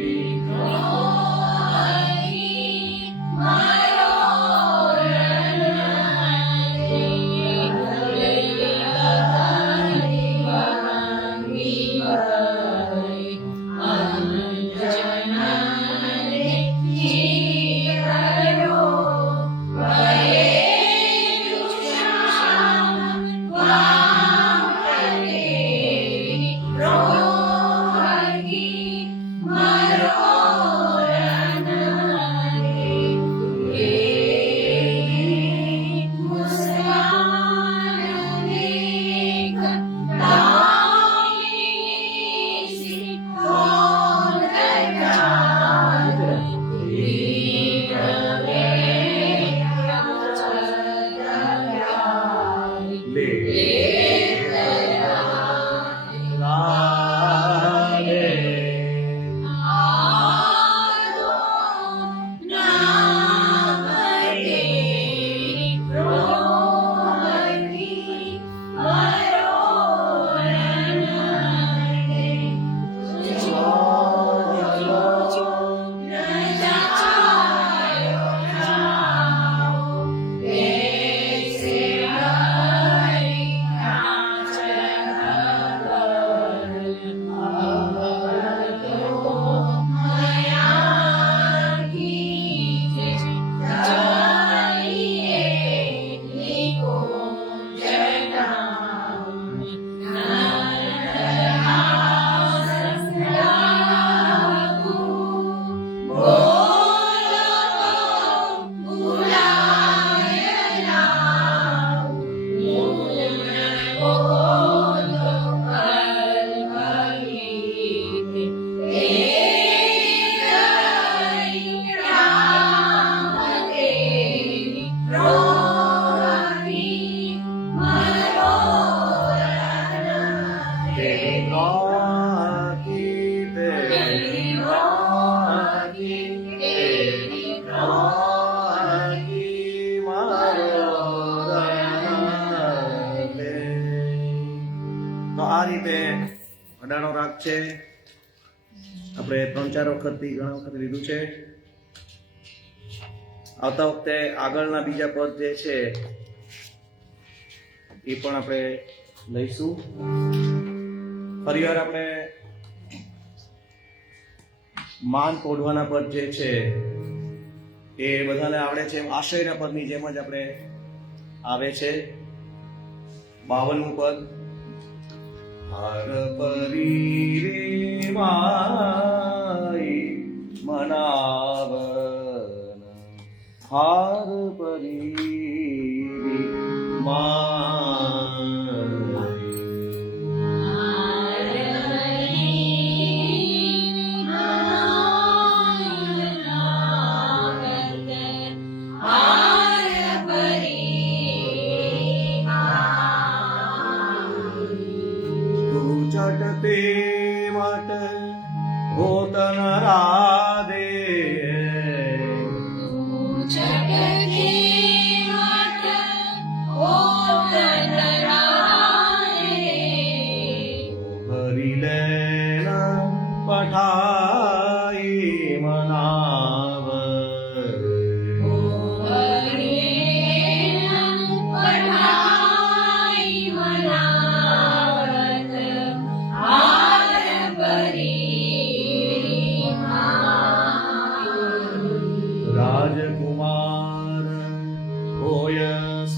તો આ રીતે અડાણો રાગ છે આપણે 3-4 વખતથી ઘણા વખત લીધું છે આવતા વખતે આગળના બીજા પદ જે છે એ પણ આપણે લઈશું ફરીવાર આપણે માન તોડવાના પદ જે છે એ બધાને આવડે છે આશ્રયના પદની જેમ જ આપણે આવે છે 52મું પદ હાર પરી રે માઈ મનાવન હાર પરી રે માઈ ચટતે મટ હોતન રાધે ચટકે મટ હોતન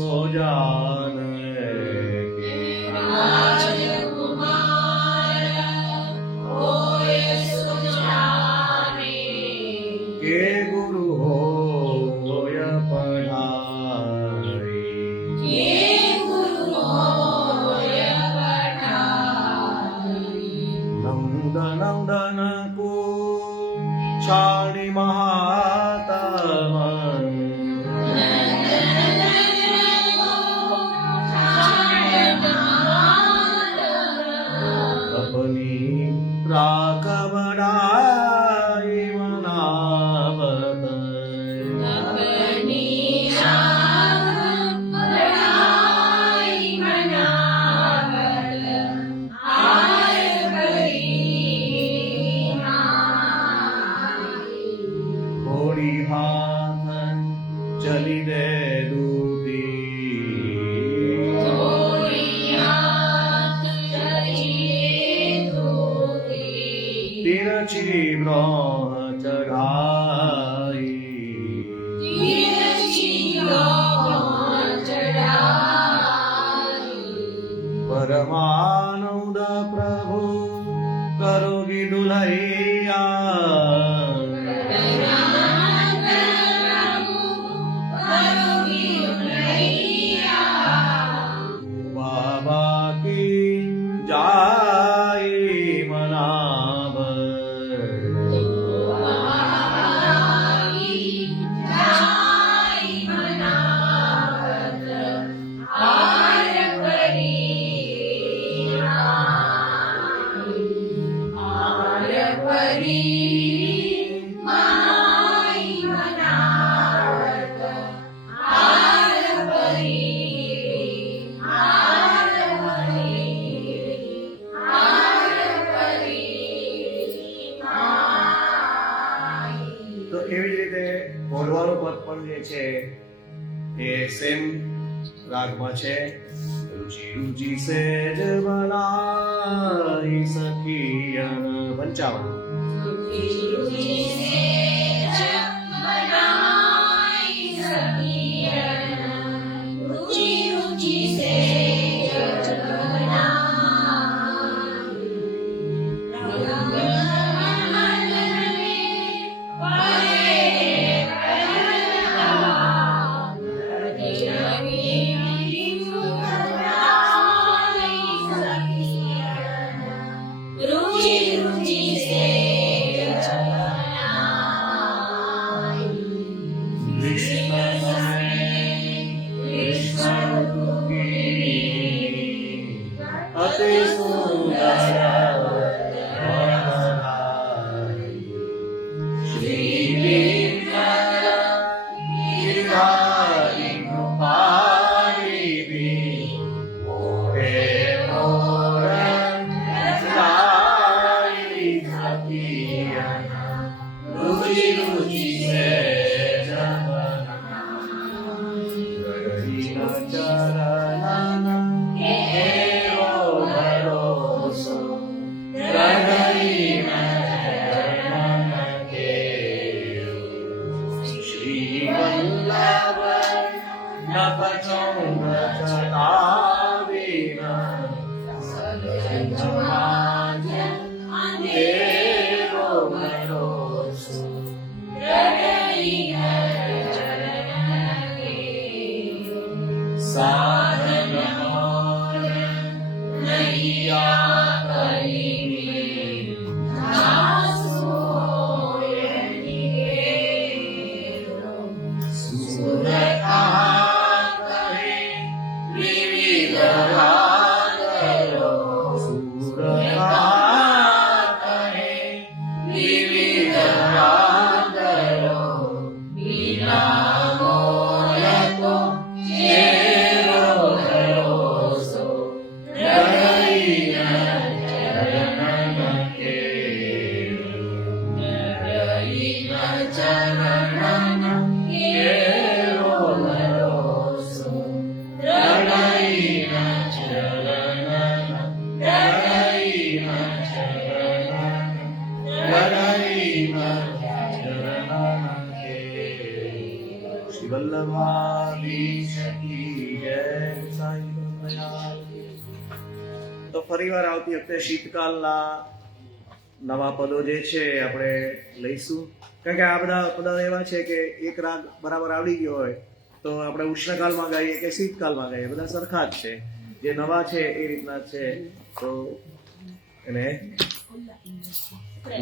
सो जान के राजकुमार होय सुजाने के गुरु होय पढ़ाई के गुरु होय पढ़ाई नंद नंदन को छाड़ी महात्मन अपनी राख बढ़ाई मनावत अपनी राई मनावत आय भई थोड़ी हाथ चली दे दूती थोड़ी हाथ चलिए दूती तिरछी ब्रह्म चढ़ाई तिरछी लोह चढ़ाई परमानंद प्रभु करोगी दुल्हैया बाबा की जाई मनावर તો એવી જ રીતે બોલવાનું પદ પણ જે છે એ સેમ રાગમાં છે રુચિ રુચિ સેજ બનાઈ સખિયન 55 रुचि रुचि से અતિ સુંદર શ્રી ગિરધારી કૃપારી બી મોરે મોર રચનાઈ સખિયન રુચિ રુચિ સે ચરણ એવો ભરોસો શ્રી વલ્લભ નપચંગ ચટાવીન સદસમાજ એવો ભરોસો સાધન નૈયા કરીને સુર કહે વિવિધ રાગલો સુર કહે વિવિધ રાગલો વિના મોલકો ચેરો ભરોસો વલ્લભાધીશ કી જય સાંઈ દયાલ. તો ફરીવાર આવતી વખતે શીતકાલના નવા પદો જે છે આપણે લઈશું, કારણ કે આ બધા પદો એવા છે કે એક રાગ બરાબર આવડી ગયો હોય તો આપણે ઉષ્ણકાલમાં ગાઈએ કે શીતકાલમાં ગાઈએ બધા સરખા જ છે. જે નવા છે એ રીતના છે, તો એને આપણે